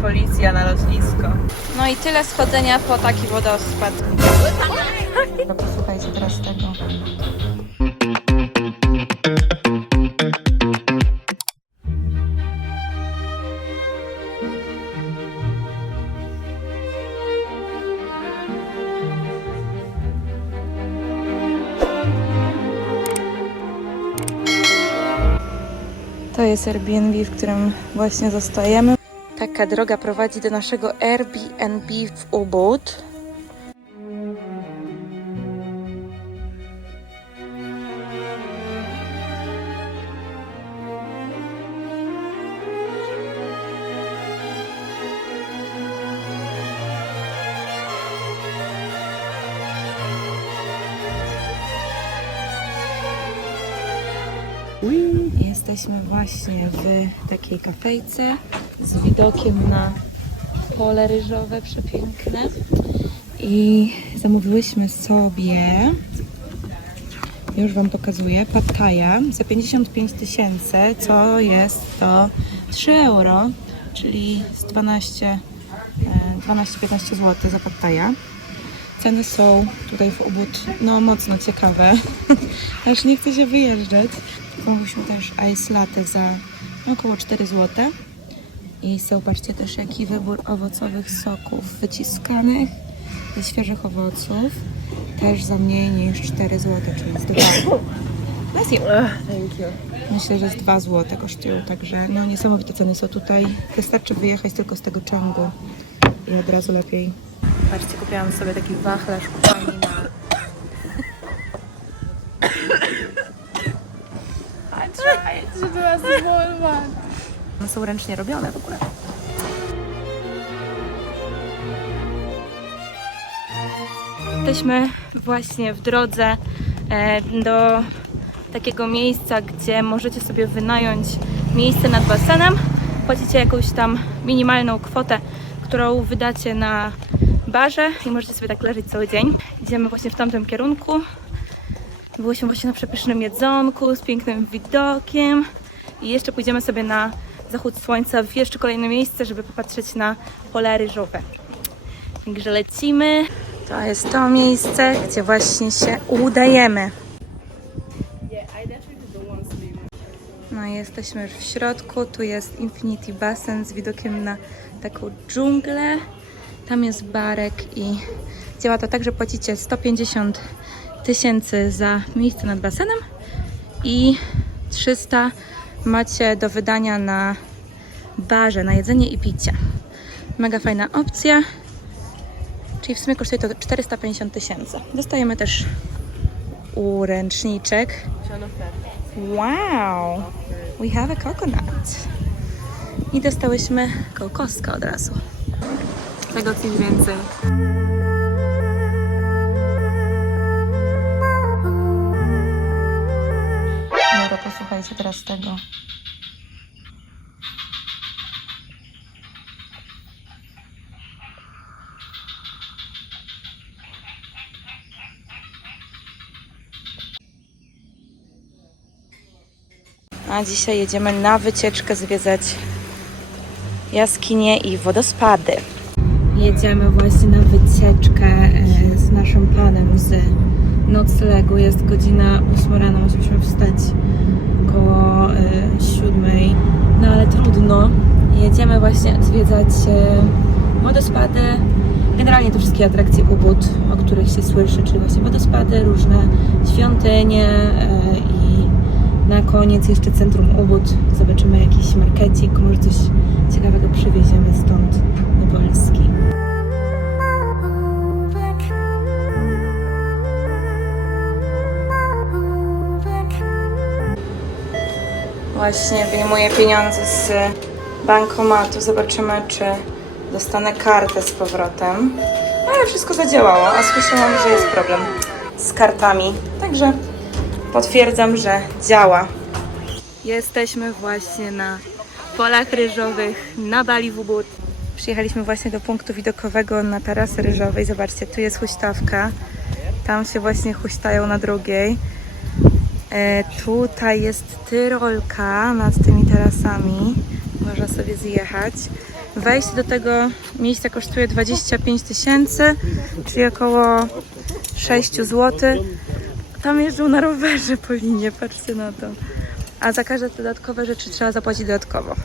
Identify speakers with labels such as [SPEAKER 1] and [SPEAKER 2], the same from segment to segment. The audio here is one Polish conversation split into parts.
[SPEAKER 1] policja na lotnisko. No i tyle schodzenia po taki wodospad. Posłuchajcie teraz tego. To jest Airbnb, w którym właśnie zostajemy. Taka droga prowadzi do naszego Airbnb w Ubud. Jesteśmy właśnie w takiej kafejce z widokiem na pole ryżowe przepiękne i zamówiłyśmy sobie już Wam pokazuję pattaja za 55 tysięcy, co jest to 3 euro, czyli z 12 e, 12-15 zł za pattaja. Ceny są tutaj w Ubud no mocno ciekawe. Aż nie chce się wyjeżdżać. Zamówiliśmy też ice latte za około 4 zł. I są, patrzcie też jaki wybór owocowych soków wyciskanych ze świeżych owoców. Też za mniej niż 4 zł, czyli z 2. Bless you.
[SPEAKER 2] Thank you.
[SPEAKER 1] Myślę, że z 2 zł kosztują, także no niesamowite ceny są tutaj. Wystarczy wyjechać tylko z tego ciągu i od razu lepiej. Patrzcie, kupiłam sobie taki wachlarz kupami na...
[SPEAKER 2] I tried to do a small one.
[SPEAKER 1] One są ręcznie robione w ogóle. Jesteśmy właśnie w drodze e, do takiego miejsca, gdzie możecie sobie wynająć miejsce nad basenem. Płacicie jakąś tam minimalną kwotę, którą wydacie na barze i możecie sobie tak leżeć cały dzień. Idziemy właśnie w tamtym kierunku. Byłyśmy właśnie na przepysznym jedzonku z pięknym widokiem i jeszcze pójdziemy sobie na zachód słońca w jeszcze kolejne miejsce, żeby popatrzeć na pola ryżowe. Także lecimy. To jest to miejsce, gdzie właśnie się udajemy. No i jesteśmy już w środku. Tu jest Infinity Basen z widokiem na taką dżunglę. Tam jest barek i działa to tak, że płacicie 150 tysięcy za miejsce nad basenem i 300 macie do wydania na barze, na jedzenie i picie. Mega fajna opcja. Czyli w sumie kosztuje to 450 tysięcy. Dostajemy też uręczniczek. Wow! We have a coconut. I dostałyśmy kokoska od razu. Tego coś więcej. Dobra, posłuchajcie teraz tego. A dzisiaj jedziemy na wycieczkę zwiedzać jaskinie i wodospady. Jedziemy właśnie na wycieczkę e, z naszym panem z noclegu. Jest godzina 8 rano, musimy wstać 7. No ale trudno. Jedziemy właśnie zwiedzać e, wodospady. Generalnie te wszystkie atrakcje Ubud, o których się słyszy, czyli właśnie wodospady, różne świątynie e, i na koniec jeszcze centrum Ubud. Zobaczymy jakiś markecik, może coś ciekawego przywieziemy stąd do Polski. Właśnie wyjmuję pieniądze z bankomatu. Zobaczymy, czy dostanę kartę z powrotem. Ale wszystko zadziałało, a słyszałam, że jest problem z kartami. Także potwierdzam, że działa. Jesteśmy właśnie na polach ryżowych na Bali w Ubud. Przyjechaliśmy właśnie do punktu widokowego na tarasy ryżowej. Zobaczcie, tu jest huśtawka. Tam się właśnie huśtają na drugiej. E, tutaj jest tyrolka nad tymi tarasami. można sobie zjechać. Wejście do tego miejsca kosztuje 25 tysięcy, czyli około 6 zł. Tam jeżdżą na rowerze po linie, patrzcie na to. A za każde dodatkowe rzeczy trzeba zapłacić dodatkowo.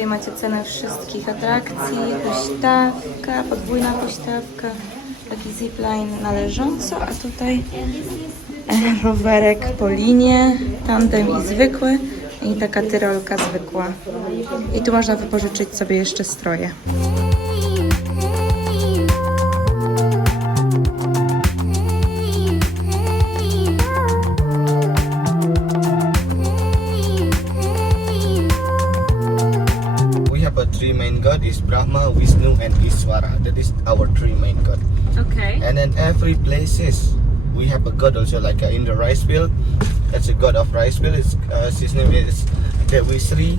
[SPEAKER 1] Tutaj macie cenę wszystkich atrakcji, huśtawka, podwójna huśtawka, taki zipline należąco, a tutaj e, rowerek po linie, tandem i zwykły i taka tyrolka zwykła. I tu można wypożyczyć sobie jeszcze stroje.
[SPEAKER 3] God is Brahma, Vishnu and Iswara. That is our three main god.
[SPEAKER 1] Okay.
[SPEAKER 3] And then every places we have a god also like uh, in the rice field. That's a god of rice field. It's, uh, his name is Devisri,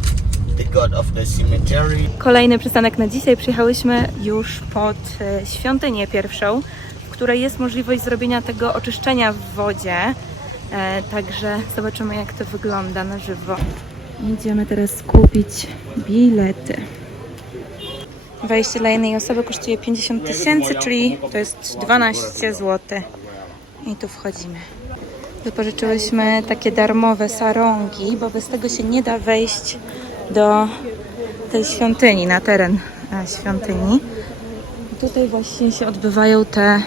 [SPEAKER 3] the god of the cemetery.
[SPEAKER 1] Kolejny przystanek na dzisiaj. Przyjechałyśmy już pod e, świątynię pierwszą, w której jest możliwość zrobienia tego oczyszczenia w wodzie. E, także zobaczymy, jak to wygląda na żywo. Idziemy teraz kupić bilety. Wejście dla jednej osoby kosztuje 50 tysięcy, czyli to jest 12 zł. I tu wchodzimy. Wypożyczyłyśmy takie darmowe sarągi, bo bez tego się nie da wejść do tej świątyni, na teren e, świątyni. Tutaj właśnie się odbywają te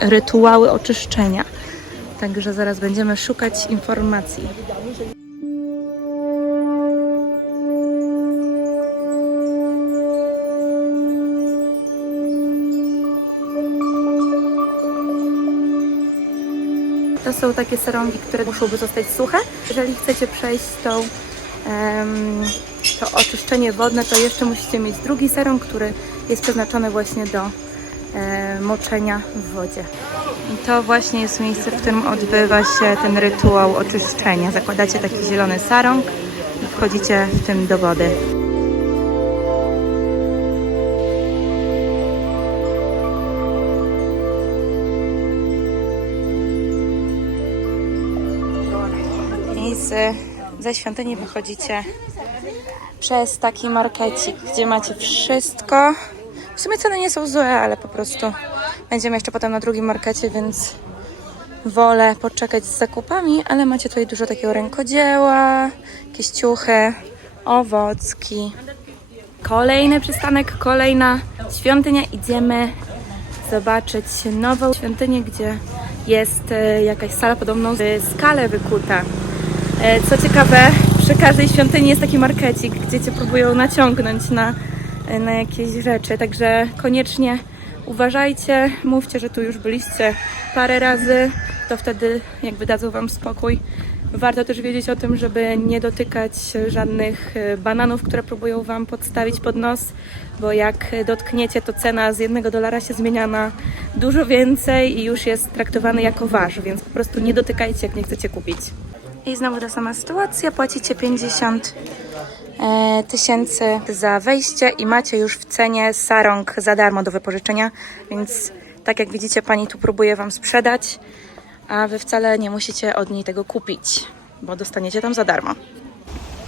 [SPEAKER 1] rytuały oczyszczenia. Także zaraz będziemy szukać informacji. To są takie sarągi, które muszą zostać suche. Jeżeli chcecie przejść tą, em, to oczyszczenie wodne, to jeszcze musicie mieć drugi sarąg, który jest przeznaczony właśnie do e, moczenia w wodzie. I to właśnie jest miejsce, w którym odbywa się ten rytuał oczyszczenia. Zakładacie taki zielony sarąg i wchodzicie w tym do wody. Z, ze świątyni wychodzicie przez taki markecik, gdzie macie wszystko. W sumie ceny nie są złe, ale po prostu będziemy jeszcze potem na drugim markecie, więc wolę poczekać z zakupami, ale macie tutaj dużo takiego rękodzieła, jakieś ciuchy, owocki. Kolejny przystanek, kolejna świątynia. Idziemy zobaczyć nową świątynię, gdzie jest e, jakaś sala podobną w skale wykuta. E, Co ciekawe, przy każdej świątyni jest taki markecik, gdzie cię próbują naciągnąć na, e, na jakieś rzeczy. Także koniecznie uważajcie, mówcie, że tu już byliście parę razy, to wtedy jakby dadzą wam spokój. Warto też wiedzieć o tym, żeby nie dotykać żadnych e, bananów, które próbują wam podstawić pod nos, bo jak dotkniecie, to cena z jednego dolara się zmienia na dużo więcej i już jest traktowany jako wasz, więc po prostu nie dotykajcie, jak nie chcecie kupić. I znowu ta sama sytuacja, płacicie 50 e, tysięcy za wejście i macie już w cenie sarąg za darmo do wypożyczenia, więc tak jak widzicie, pani tu próbuje wam sprzedać, a wy wcale nie musicie od niej tego kupić, bo dostaniecie tam za darmo.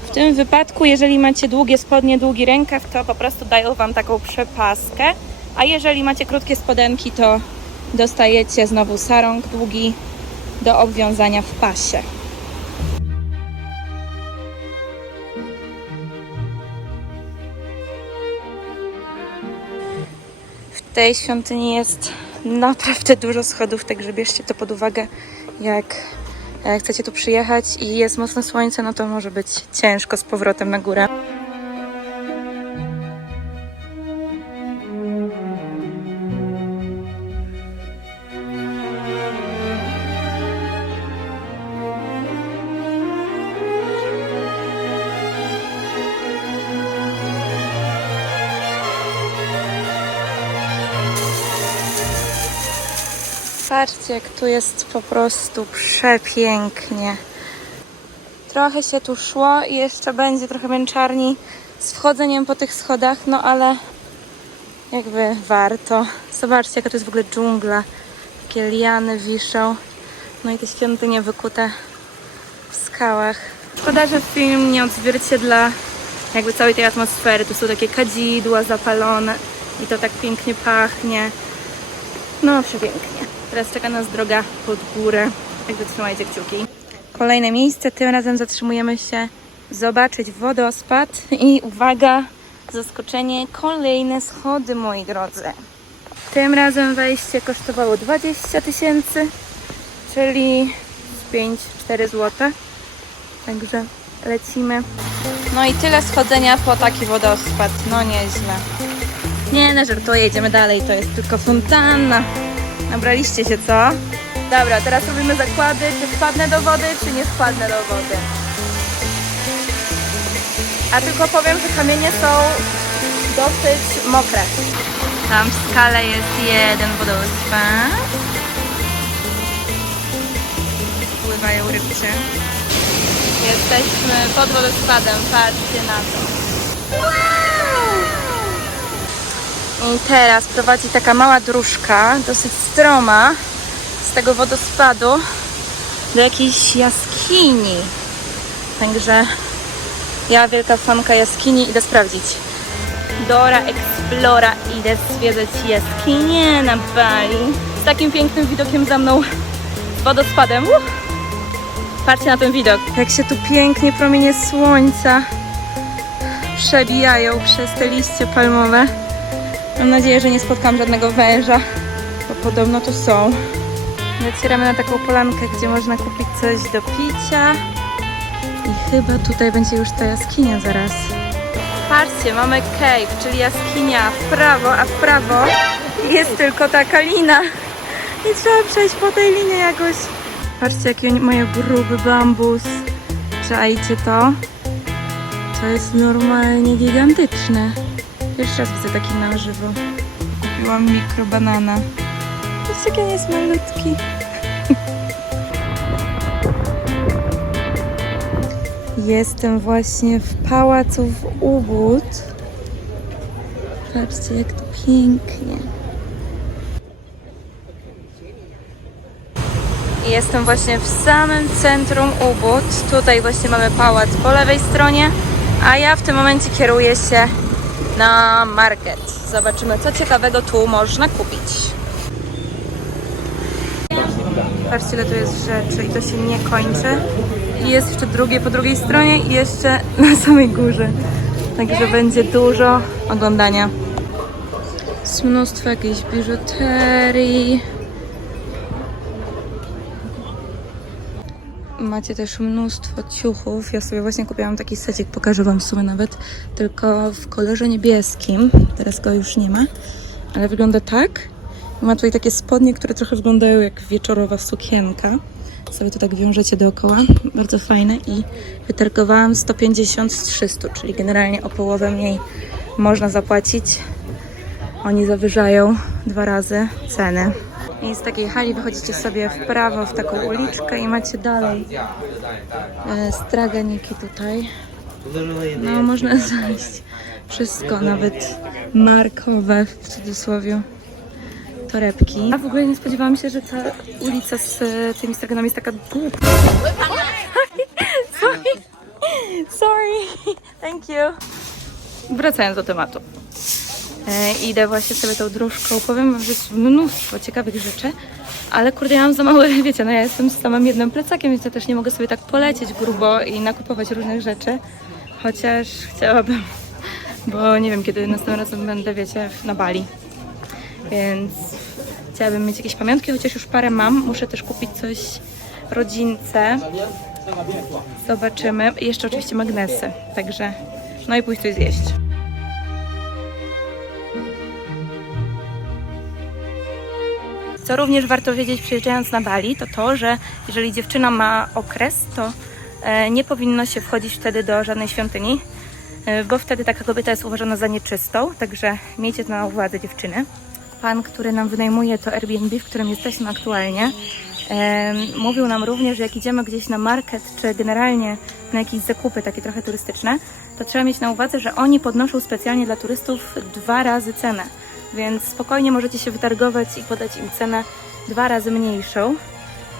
[SPEAKER 1] W tym wypadku, jeżeli macie długie spodnie, długi rękaw, to po prostu dają wam taką przepaskę, a jeżeli macie krótkie spodenki, to dostajecie znowu sarąg długi do obwiązania w pasie. Tej świątyni jest naprawdę dużo schodów, także bierzcie to pod uwagę, jak chcecie tu przyjechać i jest mocne słońce, no to może być ciężko z powrotem na górę. Jak tu jest po prostu przepięknie. Trochę się tu szło i jeszcze będzie trochę męczarni z wchodzeniem po tych schodach, no ale jakby warto. Zobaczcie, jaka to jest w ogóle dżungla. Takie liany wiszą. No i te świątynie wykute w skałach. Szkoda, że film nie odzwierciedla jakby całej tej atmosfery. Tu są takie kadzidła zapalone i to tak pięknie pachnie. No, przepięknie. Teraz czeka nas droga pod górę, także trzymajcie kciuki. Kolejne miejsce, tym razem zatrzymujemy się zobaczyć wodospad i uwaga, zaskoczenie, kolejne schody, moi drodzy. Tym razem wejście kosztowało 20 tysięcy, czyli z 5-4 zł. Także lecimy. No i tyle schodzenia po taki wodospad. No nieźle. Nie, no żartuję, jedziemy dalej. To jest tylko fontanna. Nabraliście się, co? Dobra, teraz robimy zakłady, czy wpadnę do wody, czy nie wpadnę do wody. A tylko powiem, że kamienie są dosyć mokre. Tam w skale jest jeden wodospad. Pływają rybcie. Jesteśmy pod wodospadem, patrzcie na to. I teraz prowadzi taka mała dróżka, dosyć stroma, z tego wodospadu do jakiejś jaskini. Także ja, wielka fanka jaskini, idę sprawdzić. Dora Explora, idę zwiedzać jaskinię na Bali. Z takim pięknym widokiem za mną, wodospadem. Uh! Patrzcie na ten widok. Jak się tu pięknie promienie słońca przebijają przez te liście palmowe. Mam nadzieję, że nie spotkam żadnego węża, bo podobno tu są. Docieramy na taką polankę, gdzie można kupić coś do picia. I chyba tutaj będzie już ta jaskinia zaraz. Patrzcie, mamy cave, czyli jaskinia w prawo, a w prawo jest tylko taka lina. I trzeba przejść po tej linie jakoś. Patrzcie, jaki oni mają gruby bambus. Czajcie to. To jest normalnie gigantyczne. Pierwszy raz widzę taki na żywo. Kupiłam mikrobanana. Patrzcie, jaki on jest malutki. Jestem właśnie w pałacu w Ubud. Patrzcie, jak to pięknie. Jestem właśnie w samym centrum Ubud. Tutaj właśnie mamy pałac po lewej stronie, a ja w tym momencie kieruję się na market. Zobaczymy, co ciekawego tu można kupić. Patrzcie, ile tu jest rzeczy i to się nie kończy. I jest jeszcze drugie po drugiej stronie i jeszcze na samej górze. Także będzie dużo oglądania. Jest mnóstwo jakiejś biżuterii. Macie też mnóstwo ciuchów. Ja sobie właśnie kupiłam taki secik, pokażę Wam w sumie nawet, tylko w kolorze niebieskim. Teraz go już nie ma, ale wygląda tak. Ma tutaj takie spodnie, które trochę wyglądają jak wieczorowa sukienka. Sobie to tak wiążecie dookoła. Bardzo fajne i wytargowałam 150 z 300, czyli generalnie o połowę mniej można zapłacić. Oni zawyżają dwa razy ceny. I z takiej hali wychodzicie sobie w prawo w taką uliczkę i macie dalej e, straganiki tutaj. No, można znaleźć wszystko, nawet markowe w cudzysłowie torebki. A w ogóle nie spodziewałam się, że ta ulica z e, tymi straganami jest taka długa. Sorry. Sorry. Thank you. Wracając do tematu. E, idę właśnie sobie tą dróżką. Powiem że jest mnóstwo ciekawych rzeczy, ale kurde, ja mam za małe, wiecie, no ja jestem z samym jednym plecakiem, więc ja też nie mogę sobie tak polecieć grubo i nakupować różnych rzeczy. Chociaż chciałabym, bo nie wiem, kiedy następnym razem będę, wiecie, na Bali. Więc chciałabym mieć jakieś pamiątki, chociaż już parę mam. Muszę też kupić coś rodzince. Zobaczymy. I jeszcze oczywiście magnesy. Także, no i pójść coś zjeść. Co również warto wiedzieć przyjeżdżając na Bali, to to, że jeżeli dziewczyna ma okres, to e, nie powinno się wchodzić wtedy do żadnej świątyni, e, bo wtedy taka kobieta jest uważana za nieczystą, także miejcie to na uwadze dziewczyny. Pan, który nam wynajmuje to Airbnb, w którym jesteśmy aktualnie, em, mówił nam również, że jak idziemy gdzieś na market, czy generalnie na jakieś zakupy takie trochę turystyczne, to trzeba mieć na uwadze, że oni podnoszą specjalnie dla turystów dwa razy cenę. Więc spokojnie możecie się wytargować i podać im cenę dwa razy mniejszą.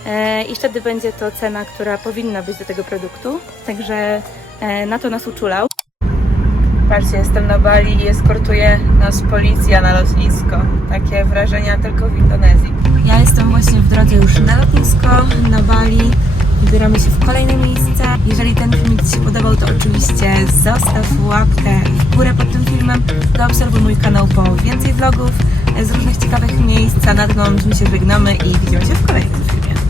[SPEAKER 1] e, i wtedy będzie to cena, która powinna być do tego produktu. Także e, na to nas uczulał. Patrzcie, jestem na Bali i eskortuje nas policja na lotnisko. Takie wrażenia tylko w Indonezji. Ja jestem właśnie w drodze już na lotnisko, na Bali. Wybieramy się w kolejne miejsce. Jeżeli ten filmik Ci się podobał, to oczywiście zostaw łapkę w górę pod tym filmem. Zaobserwuj mój kanał po więcej vlogów z różnych ciekawych miejsc. A na tym my się żegnamy i widzimy się w kolejnym filmie.